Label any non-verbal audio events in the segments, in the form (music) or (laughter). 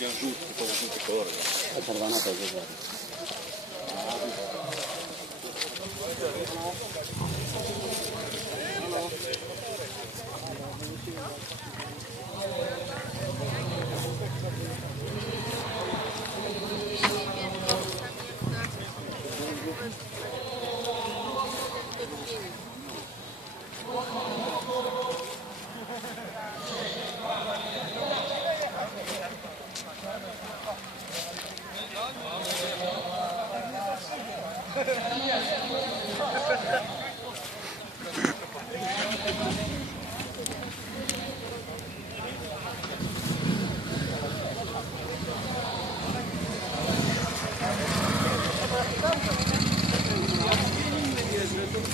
Gężówki, to jest tylko organ. A czerwona to jest organ.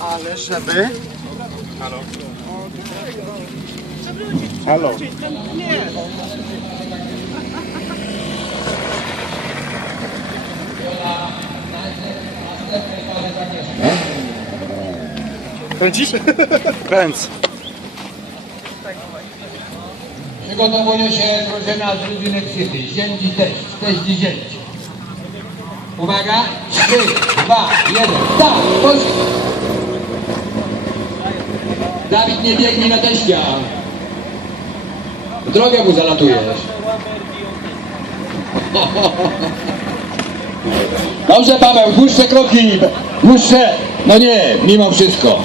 Ale żeby... Halo. Kręcisz? Kręc. Przygotowuje się drużyna z Ryzynek City. Zięci teść, teść zięci. Uwaga, 3, 2, 1, tak, Polska. Dawid nie biegnij na teścia. W drogę mu zalatujesz. (laughs) Dobrze Paweł, dłuższe kroki, dłuższe. No nie, mimo wszystko.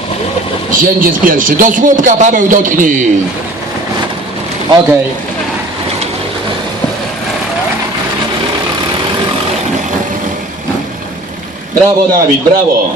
Zięć jest pierwszy. Do słupka Paweł dotknij. Okej. Brawo Dawid, brawo.